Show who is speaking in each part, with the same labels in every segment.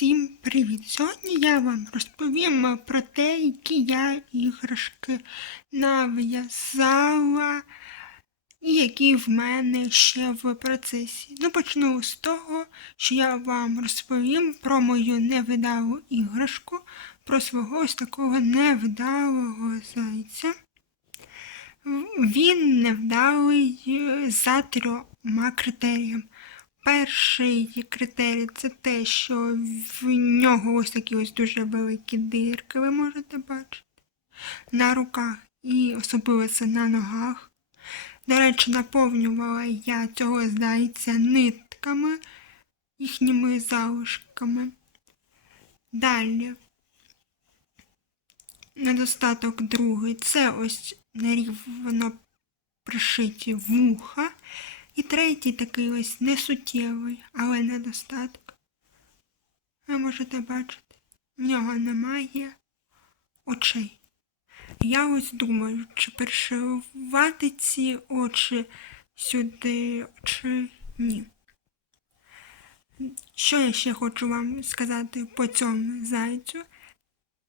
Speaker 1: Всім привіт! Сьогодні я вам розповім про те, які я іграшки нав'язала і які в мене ще в процесі. Ну, почну з того, що я вам розповім про мою невидалу іграшку, про свого ось такого невдалого зайця. Він невдалий е, за трьома критеріями. Перший критерій це те, що в нього ось такі ось дуже великі дирки, ви можете бачити. На руках і особливо це на ногах. До речі, наповнювала я цього зайця нитками, їхніми залишками. Далі. Недостаток другий це ось нерівно пришиті вуха. І третій такий ось несуттєвий, але недостаток. Ви можете бачити, в нього немає очей. Я ось думаю, чи пришивати ці очі сюди, чи ні. Що я ще хочу вам сказати по цьому зайцю?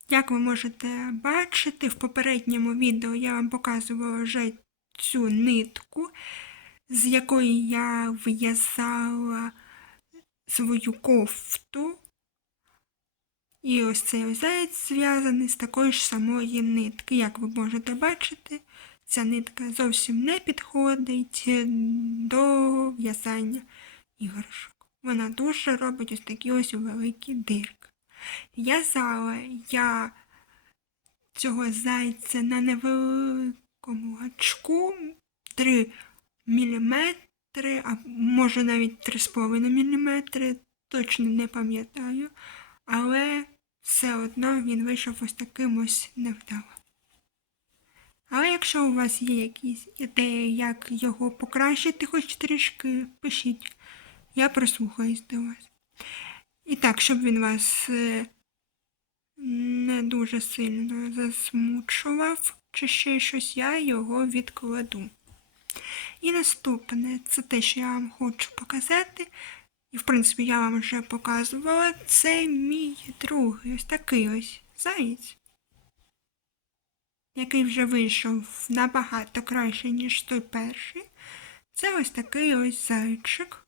Speaker 1: Як ви можете бачити, в попередньому відео я вам показувала вже цю нитку з якої я в'язала свою кофту. І ось цей ось заяць зв'язаний з такої ж самої нитки. Як ви можете бачити, ця нитка зовсім не підходить до в'язання іграшок. Вона дуже робить ось такі ось великі дирки. В'язала я цього зайця на невеликому гачку 3 міліметри, а може навіть 3,5 міліметри, точно не пам'ятаю, але все одно він вийшов ось таким ось невдало. Але якщо у вас є якісь ідеї, як його покращити, хоч трішки, пишіть, я прислухаюсь до вас. І так, щоб він вас е, не дуже сильно засмучував, чи ще щось, я його відкладу. І наступне це те, що я вам хочу показати. І, в принципі, я вам вже показувала. Це мій другий ось такий ось заєць, який вже вийшов набагато краще, ніж той перший. Це ось такий ось зайчик.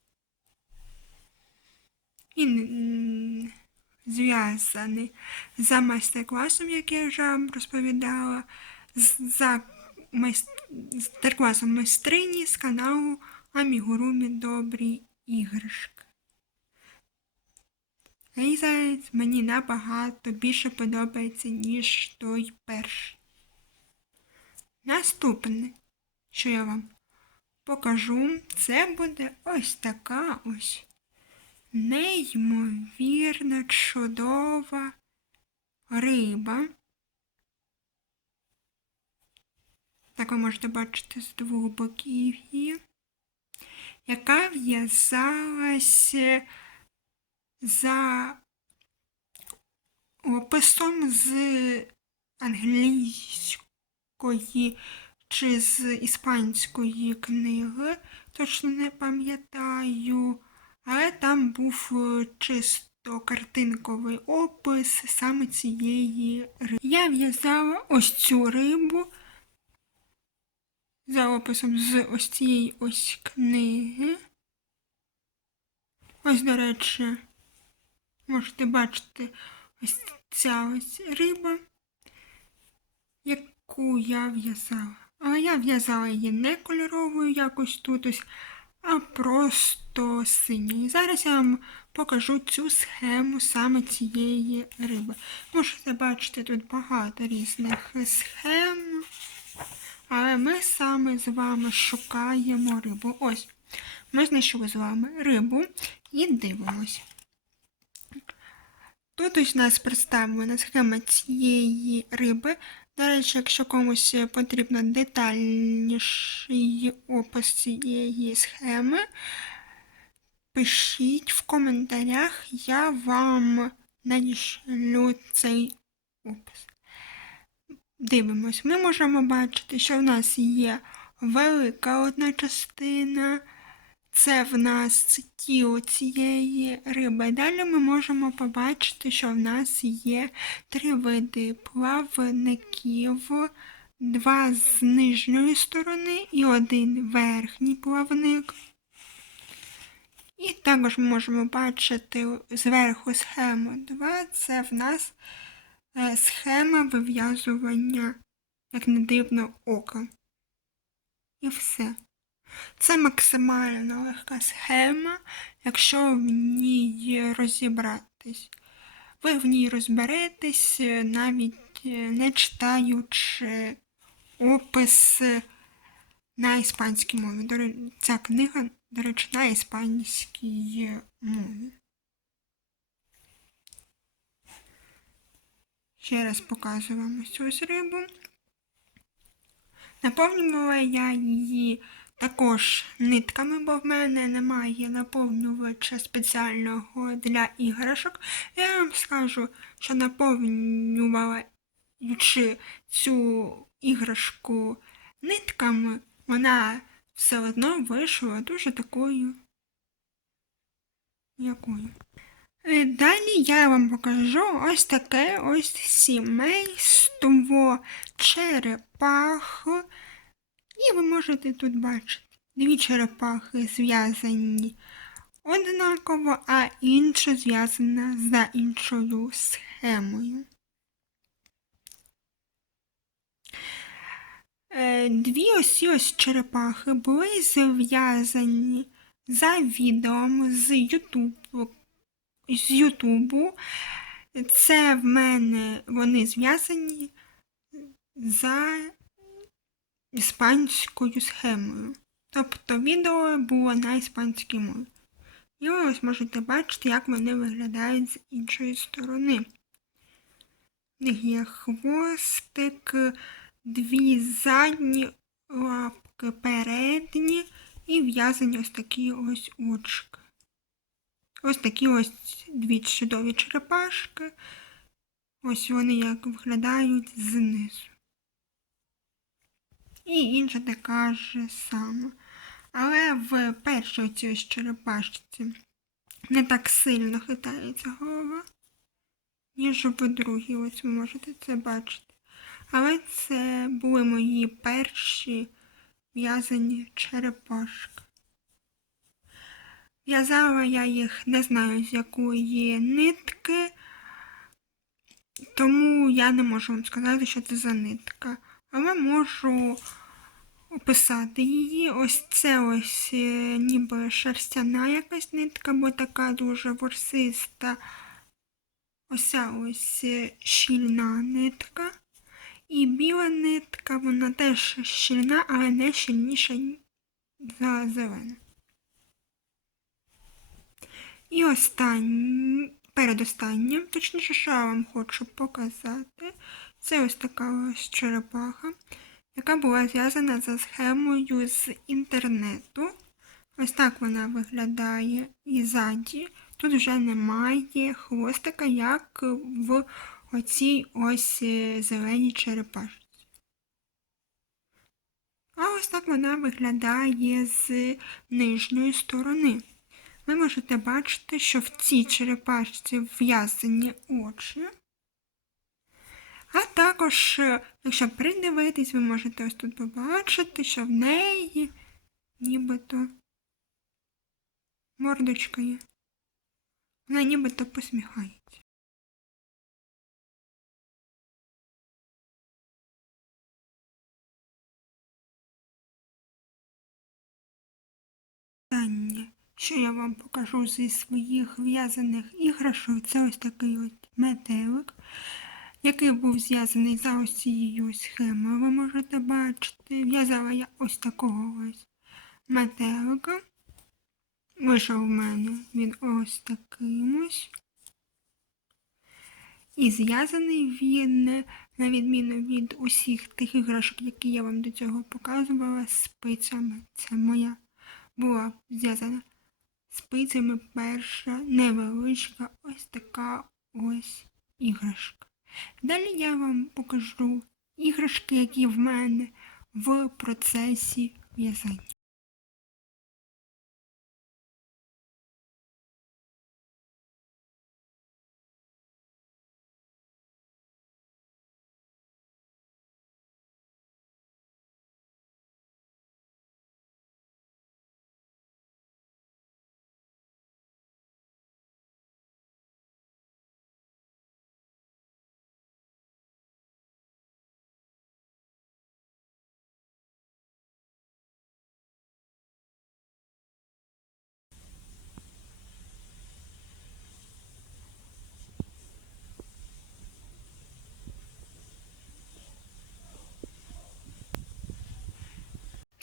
Speaker 1: Він зв'язаний за майстер-класом, який я вже вам розповідала. за майстер-класом майстрині з каналу Амігурумі Добрі іграшки. Заяць мені набагато більше подобається, ніж той перший. Наступне, що я вам покажу, це буде ось така ось неймовірно чудова риба. Так ви можете бачити з двох боків її, яка в'язалась за описом з англійської чи з іспанської книги, точно не пам'ятаю, але там був чисто картинковий опис саме цієї риби. Я в'язала ось цю рибу за описом з ось цієї ось книги. Ось, до речі, можете бачити ось ця ось риба, яку я в'язала. Але я в'язала її не кольоровою якось тут ось, а просто синьою. Зараз я вам покажу цю схему саме цієї риби. Можете бачити тут багато різних схем. Але ми саме з вами шукаємо рибу. Ось, ми знайшли з вами рибу і дивимось. Тут ось нас представлена схема цієї риби. До речі, якщо комусь потрібно детальніший опис цієї схеми, пишіть в коментарях, я вам надішлю цей опис. Дивимось, ми можемо бачити, що в нас є велика одна частина Це в нас тіло цієї риби. Далі ми можемо побачити, що в нас є три види плавників, два з нижньої сторони і один верхній плавник. І також ми можемо бачити зверху схему 2. Це в нас схема вив'язування, як не дивно, ока. І все. Це максимально легка схема, якщо в ній розібратись. Ви в ній розберетесь, е, навіть е, не читаючи опис на іспанській мові. Ця книга, до речі, на іспанській мові. Ще раз показую вам ось ось рибу. Наповнювала я її також нитками, бо в мене немає наповнювача спеціального для іграшок. Я вам скажу, що наповнюваючи цю іграшку нитками, вона все одно вийшла дуже такою. Якою. Е, Далі я вам покажу ось таке ось сімейство черепах. І ви можете тут бачити дві черепахи зв'язані однаково, а інша зв'язана за іншою схемою. Е, Дві ось ось черепахи були зв'язані за відео з Ютубу. З Ютубу. Це в мене вони зв'язані за іспанською схемою. Тобто відео було на іспанській мові. І ви ось можете бачити, як вони виглядають з іншої сторони. В них є хвостик, дві задні лапки передні і в'язані ось такі ось очки. Ось такі ось дві чудові черепашки. Ось вони як виглядають знизу. І інша така ж сама. Але в першій цій ось черепашці не так сильно хитається голова, ніж в другій. Ось ви можете це бачити. Але це були мої перші в'язані черепашки. В'язала я їх не знаю з якої нитки, тому я не можу вам сказати, що це за нитка. Але можу описати її. Ось це ось е, ніби шерстяна якась нитка, бо така дуже ворсиста. Ось ось е, щільна нитка. І біла нитка, вона теж щільна, але не щільніша за зелену. І останнє, передостаннє, точніше, що я вам хочу показати, це ось така ось черепаха, яка була зв'язана за схемою з інтернету. Ось так вона виглядає і ззаді. Тут вже немає хвостика, як в оцій ось е, зеленій черепашці. А ось так вона виглядає з нижньої сторони. Ви можете бачити, що в цій черепашці в'язані очі. А також, якщо придивитись, ви можете ось тут побачити, що в неї нібито мордочка є. Вона нібито посміхається. Що я вам покажу зі своїх в'язаних іграшок, це ось такий от метелик, який був зв'язаний за ось цією схемою. Ви можете бачити. В'язала я ось такого ось метелика. Вийшов у мене він ось таким ось. І зв'язаний він, на відміну від усіх тих іграшок, які я вам до цього показувала, спицями. Це моя була зв'язана спицями перша невеличка ось така ось іграшка. Далі я вам покажу іграшки, які в мене в процесі в'язання.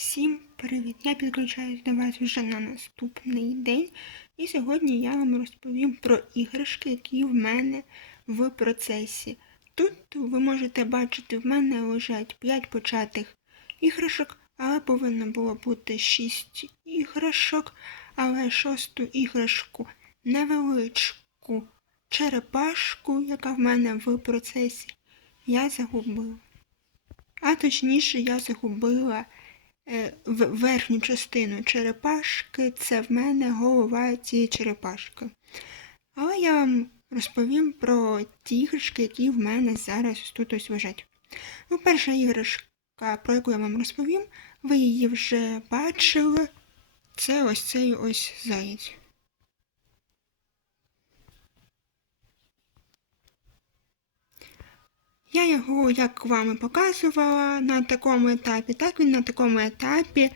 Speaker 1: Всім привіт! Я підключаюсь до вас вже на наступний день. І сьогодні я вам розповім про іграшки, які в мене в процесі. Тут ви можете бачити, в мене лежать 5 початих іграшок, але повинно було бути 6 іграшок, але шосту іграшку невеличку черепашку, яка в мене в процесі, я загубила. А точніше, я загубила верхню частину черепашки, це в мене голова цієї черепашки. Але я вам розповім про ті іграшки, які в мене зараз тут ось лежать. Ну, перша іграшка, про яку я вам розповім, ви її вже бачили. Це ось цей ось заєць. Я його, як вам показувала, на такому етапі, так він на такому етапі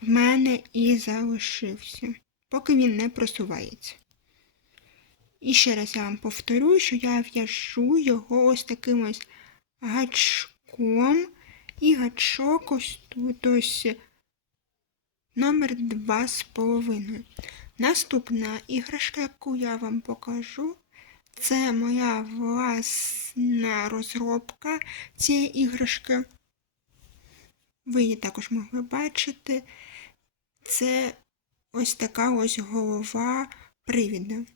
Speaker 1: в мене і залишився, поки він не просувається. І ще раз я вам повторю, що я в'яжу його ось таким ось гачком, і гачок ось тут ось номер два з половиною. Наступна іграшка, яку я вам покажу, це моя власна розробка цієї іграшки. Ви її також могли бачити. Це ось така ось голова привіда.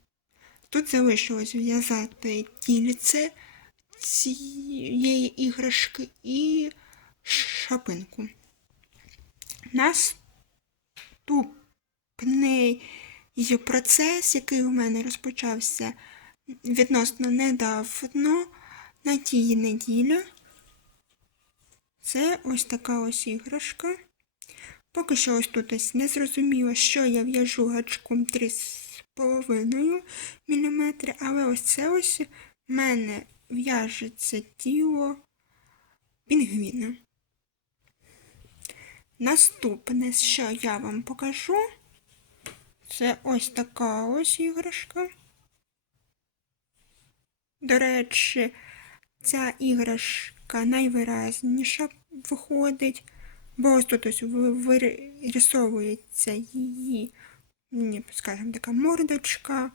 Speaker 1: Тут залишилось в'язати тільце цієї іграшки і шапинку. Наступний процес, який у мене розпочався відносно недавно, на тій неділі. Це ось така ось іграшка. Поки що ось тут ось не зрозуміло, що я в'яжу гачком 3,5 мм, але ось це ось в мене в'яжеться тіло пінгвіна. Наступне, що я вам покажу, це ось така ось іграшка. До речі, ця іграшка найвиразніша виходить, бо ось тут ось ви- вирисовується її, скажімо, така мордочка.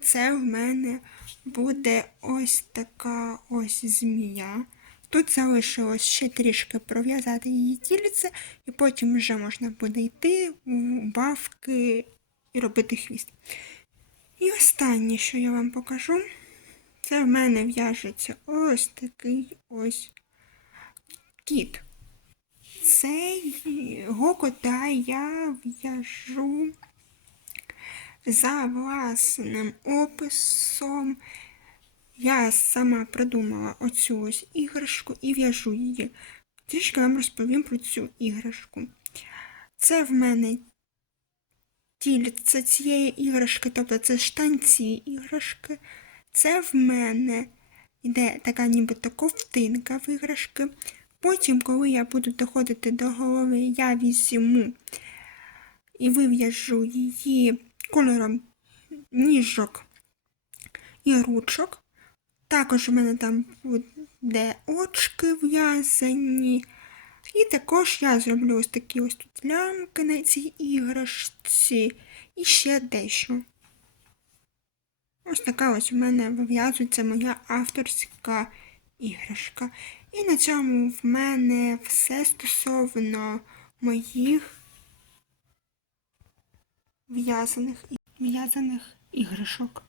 Speaker 1: Це в мене буде ось така ось змія. Тут залишилось ще трішки пров'язати її тільце, і потім вже можна буде йти у бавки і робити хвіст. І останнє, що я вам покажу, це в мене в'яжеться ось такий ось кіт. Цього кота я в'яжу за власним описом. Я сама придумала оцю ось іграшку і в'яжу її. Трішки вам розповім про цю іграшку. Це в мене тільце цієї іграшки, тобто це штанці іграшки. Це в мене йде така нібито ковтинка в іграшки. Потім, коли я буду доходити до голови, я візьму і вив'яжу її кольором ніжок і ручок. Також у мене там буде очки в'язані. І також я зроблю ось такі ось тут лямки на цій іграшці і ще дещо. Така ось у мене вив'язується моя авторська іграшка. І на цьому в мене все стосовно моїх в'язаних іграшок.